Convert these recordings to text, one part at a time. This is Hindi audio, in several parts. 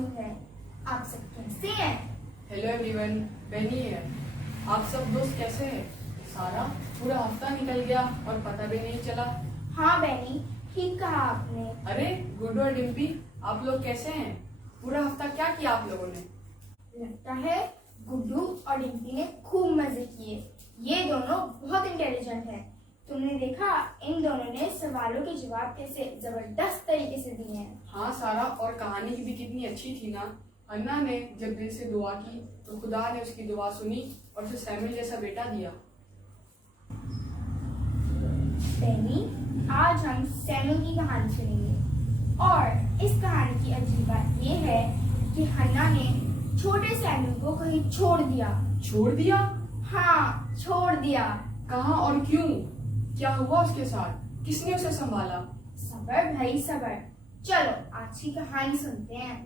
मौजूद है। आप सब कैसे हैं? हेलो एवरीवन, बेनी है। आप सब दोस्त कैसे हैं? सारा पूरा हफ्ता निकल गया और पता भी नहीं चला। हाँ बेनी, ठीक कहा आपने। अरे गुड्डू और डिम्पी, आप लोग कैसे हैं? पूरा हफ्ता क्या किया आप लोगों ने? लगता है गुड्डू और डिम्पी ने खूब मजे किए। ये दोनों बहुत इंटेलिजेंट हैं। तुमने देखा इन दोनों ने सवालों के जवाब कैसे जबरदस्त तरीके से दिए हैं। हाँ सारा, और कहानी भी कितनी अच्छी थी ना। अन्ना ने जब दिल से दुआ की तो खुदा ने उसकी दुआ सुनी और उसे सैमुअल जैसा बेटा दिया। बेनी, आज हम सैमुअल की कहानी सुनेंगे और इस कहानी की अजीब बात ये है कि हन्ना ने छोटे सैमुअल को कहीं छोड़ दिया। छोड़ दिया? हाँ, छोड़ दिया। कहाँ और क्यों? क्या हुआ उसके साथ? किसने उसे संभाला? सबर भाई सबर। चलो आज की कहानी सुनते हैं।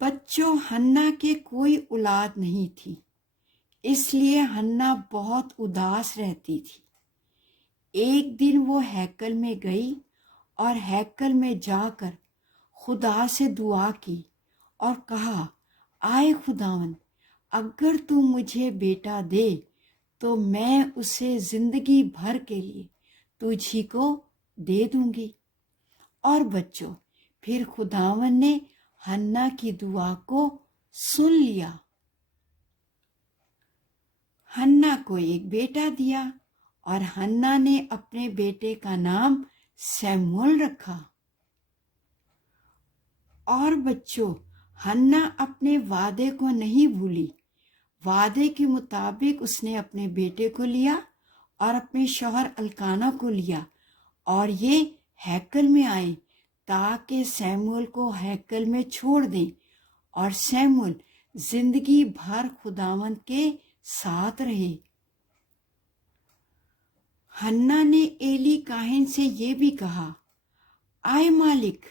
बच्चों, हन्ना के कोई औलाद नहीं थी, इसलिए हन्ना बहुत उदास रहती थी। एक दिन वो हैकल में गई और हैकल में जाकर खुदा से दुआ की और कहा, आए खुदावन, अगर तू मुझे बेटा दे तो मैं उसे जिंदगी भर के लिए तुझी को दे दूंगी। और बच्चों, फिर खुदावन ने हन्ना की दुआ को सुन लिया। हन्ना को एक बेटा दिया और हन्ना ने अपने बेटे का नाम सैमुअल रखा। और बच्चों, हन्ना अपने वादे को नहीं भूली। वादे के मुताबिक उसने अपने बेटे को लिया और अपने शौहर अल्काना को लिया और ये हैकल में आए ताकि सैमुअल को हैकल में छोड़ दें और सैमुअल जिंदगी भर खुदावंद के साथ रहे। हन्ना ने एली काहिन से ये भी कहा, आए मालिक,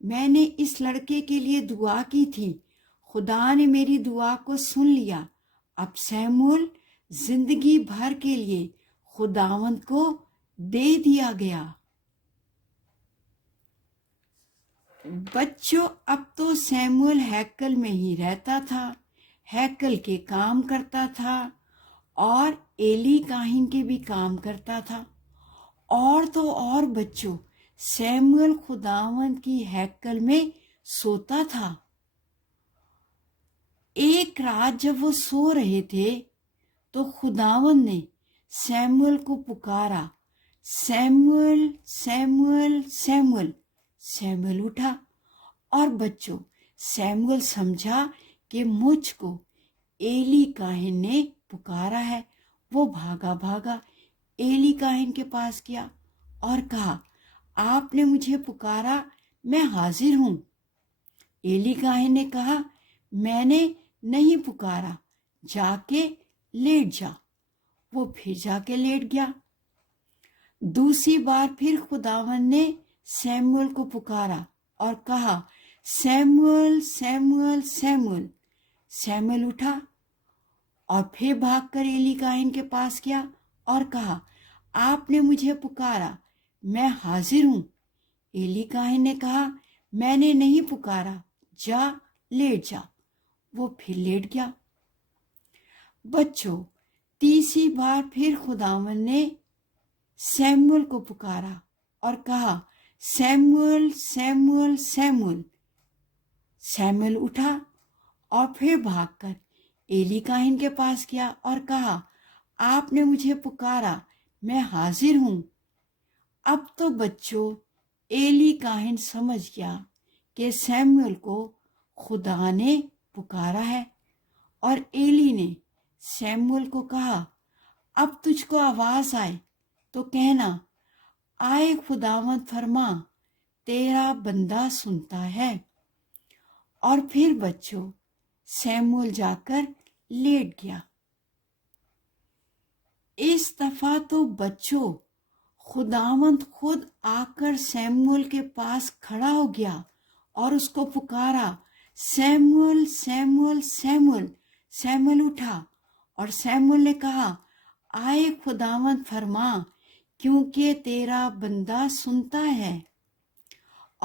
मैंने इस लड़के के लिए दुआ की थी, खुदा ने मेरी दुआ को सुन लिया। अब सैमुअल जिंदगी भर के लिए खुदावंद को दे दिया गया। बच्चों, अब तो सैमुअल हैकल में ही रहता था, हैकल के काम करता था और एली काहिन के भी काम करता था। और तो और बच्चों, सैमुअल खुदावंद की हैकल में सोता था। एक रात जब वो सो रहे थे तो खुदावंद ने सैमुअल को पुकारा, सैमुअल सैमुअल सैमुअल। सैमुअल उठा और बच्चों, सैमुअल समझा कि मुझको एली काहिन ने पुकारा है। वो भागा भागा एली काहिन के पास गया और कहा, आपने मुझे पुकारा, मैं हाजिर हूं। एली काहिन ने कहा, मैंने नहीं पुकारा, जाके लेट जा। वो फिर जाके लेट गया। दूसरी बार फिर खुदावन ने सैमुअल को पुकारा और कहा, सैमुअल सैमुअल सैमुअल। सैमुअल उठा और फिर भागकर एली काहिन के पास गया और कहा, आपने मुझे पुकारा, मैं हाजिर हूं। एली काहिन ने कहा, मैंने नहीं पुकारा, जा लेट जा। वो फिर लेट गया। बच्चों, तीसरी बार फिर खुदावन ने सैमुअल को पुकारा और कहा, सैमुअल सैमुअल सैमुअल। सैमुअल उठा और फिर भागकर एली काहिन के पास गया और कहा, आपने मुझे पुकारा, मैं हाजिर हूं। अब तो बच्चों, एली काहिन समझ गया कि सैमुअल को खुदा ने पुकारा है और एली ने सैमुअल को कहा, अब तुझको आवाज आए तो कहना, आए खुदावंद फरमा, तेरा बंदा सुनता है। और फिर बच्चों, सैमुअल जाकर लेट गया। इस दफा तो बच्चों, खुदावंद खुद आकर सैमुअल के पास खड़ा हो गया और उसको पुकारा, सैमुअल सैमुअल सैमुअल। सैमुअल उठा और सैमुअल ने कहा, आए खुदावंद फरमा, क्योंकि तेरा बंदा सुनता है।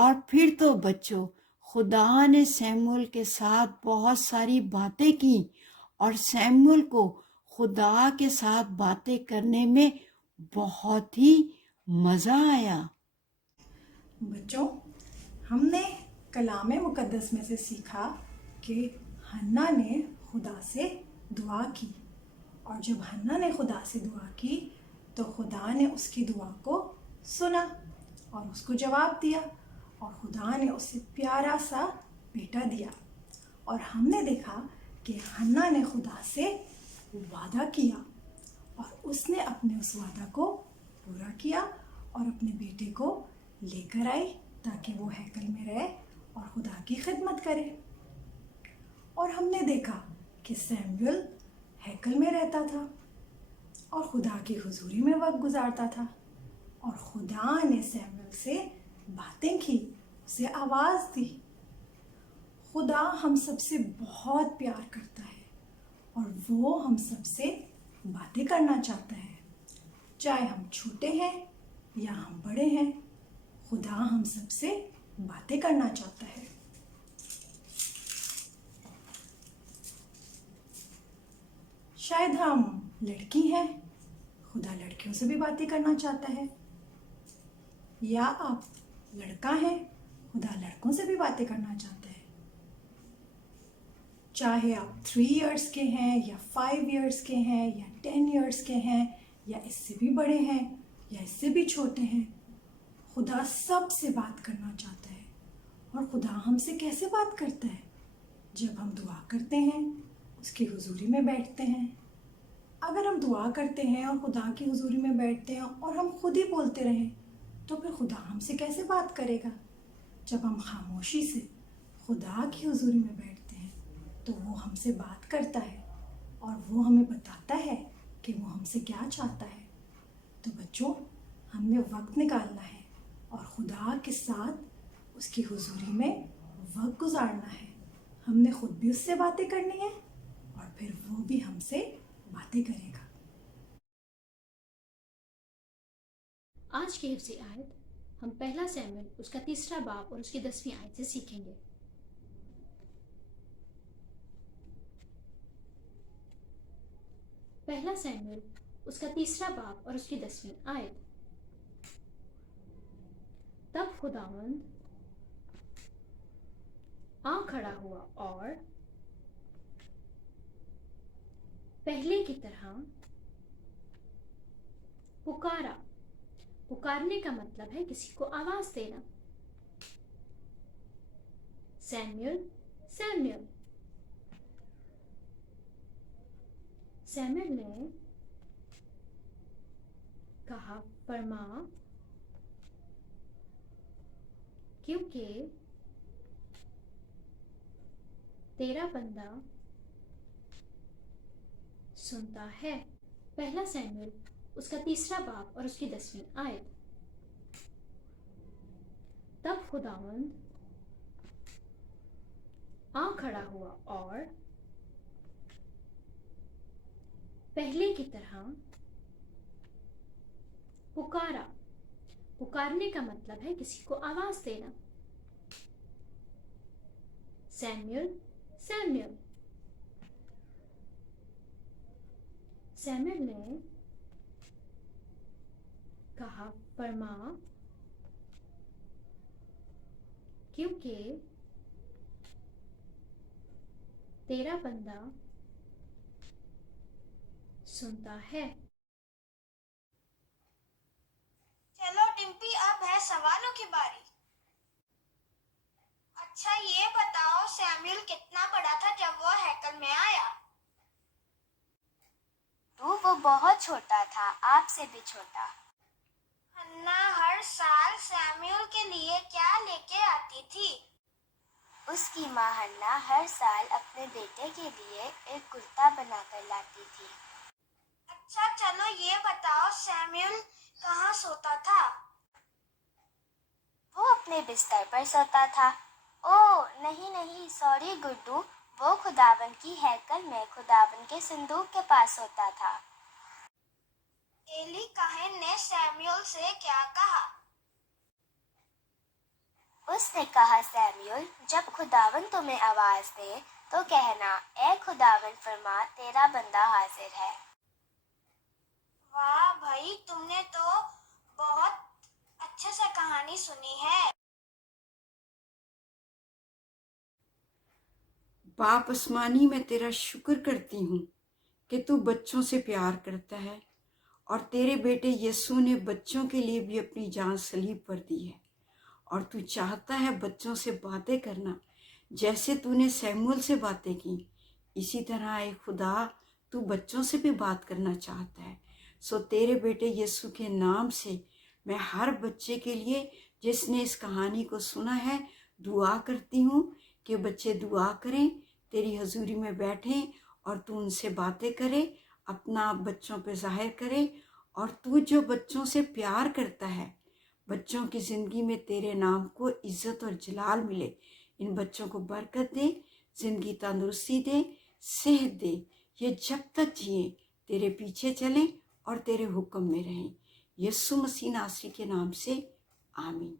और फिर तो बच्चों, खुदा ने सैमुअल के साथ बहुत सारी बातें की और सैमुअल को खुदा के साथ बातें करने में बहुत ही मजा आया। बच्चों, हमने कलाम मुकद्दस में से सीखा कि हन्ना ने खुदा से दुआ की, और जब हन्ना ने खुदा से दुआ की तो खुदा ने उसकी दुआ को सुना और उसको जवाब दिया, और खुदा ने उसे प्यारा सा बेटा दिया। और हमने देखा कि हन्ना ने खुदा से वादा किया और उसने अपने उस वादा को पूरा किया और अपने बेटे को लेकर आई ताकि वो हैकल में रहे और खुदा की खिदमत करे। और हमने देखा कि सैमुअल हैकल में रहता था और खुदा की हुजूरी में वक्त गुजारता था, और खुदा ने सैमुअल से बातें की, उसे आवाज़ दी। खुदा हम सबसे बहुत प्यार करता है और वो हम सबसे बातें करना चाहता है, चाहे हम छोटे हैं या हम बड़े हैं। खुदा हम सबसे बातें करना चाहता है। शायद हम लड़की हैं, खुदा लड़कियों से भी बातें करना चाहता है, या आप लड़का हैं, खुदा लड़कों से भी बातें करना चाहता है। चाहे आप 3 इयर्स के हैं या 5 इयर्स के हैं या 10 इयर्स के हैं या इससे भी बड़े हैं या इससे भी छोटे हैं, खुदा सबसे बात करना चाहता है। और खुदा हमसे कैसे बात करता है? जब हम दुआ करते हैं, उसकी हुजूरी में बैठते हैं। अगर हम दुआ करते हैं और खुदा की हुजूरी में बैठते हैं और हम खुद ही बोलते रहें, तो फिर खुदा हमसे कैसे बात करेगा? जब हम खामोशी से खुदा की हुजूरी में बैठते हैं तो वो हमसे बात करता है और वो हमें बताता है कि वो हमसे क्या चाहता है। तो बच्चों, हमने वक्त निकालना है और खुदा के साथ उसकी हुजूरी में वक्त गुजारना है। हमने खुद भी उससे बातें करनी है और फिर वो भी हमसे बातें करेगा। आज की हिफ्ज़ी आयत हम पहला सैमुएल उसका 3रा बाब और उसकी 10वीं आयत से सीखेंगे। पहला सैमुएल उसका 3रा बाब और उसकी 10वीं आयत। तब खुदावंद आ खड़ा हुआ और पहले की तरह पुकारा। पुकारने का मतलब है किसी को आवाज देना। Samuel, Samuel. सैमुएल ने कहा, फरमा, क्योंकि तेरा बंदा सुनता है। पहला सैमुएल उसका 3रा बाब और उसकी 10वीं आयत। तब खुदावंद आ खड़ा हुआ और पहले की तरह पुकारा। पुकारने का मतलब है किसी को आवाज देना। Samuel, Samuel. सैमुएल ने कहा, फरमा, क्योंकि तेरा बंदा सुनता है। चलो टिम्पी, अब है सवालों की बारी। अच्छा ये बताओ, सैमुएल कितना बड़ा था जब वो हैकल में आया? तो वो बहुत छोटा था, आपसे भी छोटा। हन्ना हर साल सैमुएल के लिए क्या लेके आती थी? उसकी माँ हन्ना हर साल अपने बेटे के लिए एक कुर्ता बनाकर लाती थी। अच्छा चलो ये बताओ, सैमुएल कहाँ सोता था? वो अपने बिस्तर पर सोता था। ओह नहीं नहीं, सॉरी गुड्डू, वो खुदावन की हैकल में खुदावन के संदूक के पास सोता था। एली काहन ने सैमुएल से क्या कहा? उसने कहा, सैमुअल, जब खुदावन तुम्हें आवाज दे तो कहना, ए खुदावन फरमा, तेरा बंदा हाजिर है। वाह भाई, तुमने तो बहुत अच्छे से कहानी सुनी है। बाप आसमानी, मैं तेरा शुक्र करती हूँ कि तू बच्चों से प्यार करता है और तेरे बेटे यीशु ने बच्चों के लिए भी अपनी जान सलीब पर दी है और तू चाहता है बच्चों से बातें करना। जैसे तूने सैमुअल से बातें की, इसी तरह ए खुदा तू बच्चों से भी बात करना चाहता है। सो तेरे बेटे यीशु के नाम से मैं हर बच्चे के लिए जिसने इस कहानी को सुना है दुआ करती हूँ कि बच्चे दुआ करें, तेरी हजूरी में बैठें और तू उनसे बातें करे, अपना बच्चों पे जाहिर करे। और तू जो बच्चों से प्यार करता है, बच्चों की ज़िंदगी में तेरे नाम को इज़्ज़त और जलाल मिले। इन बच्चों को बरकत दे, ज़िंदगी तंदुरुस्ती दे, सेहत दे। ये जब तक जिए तेरे पीछे चलें और तेरे हुक्म में रहें। यीशु मसीह नासरी के नाम से आमीन।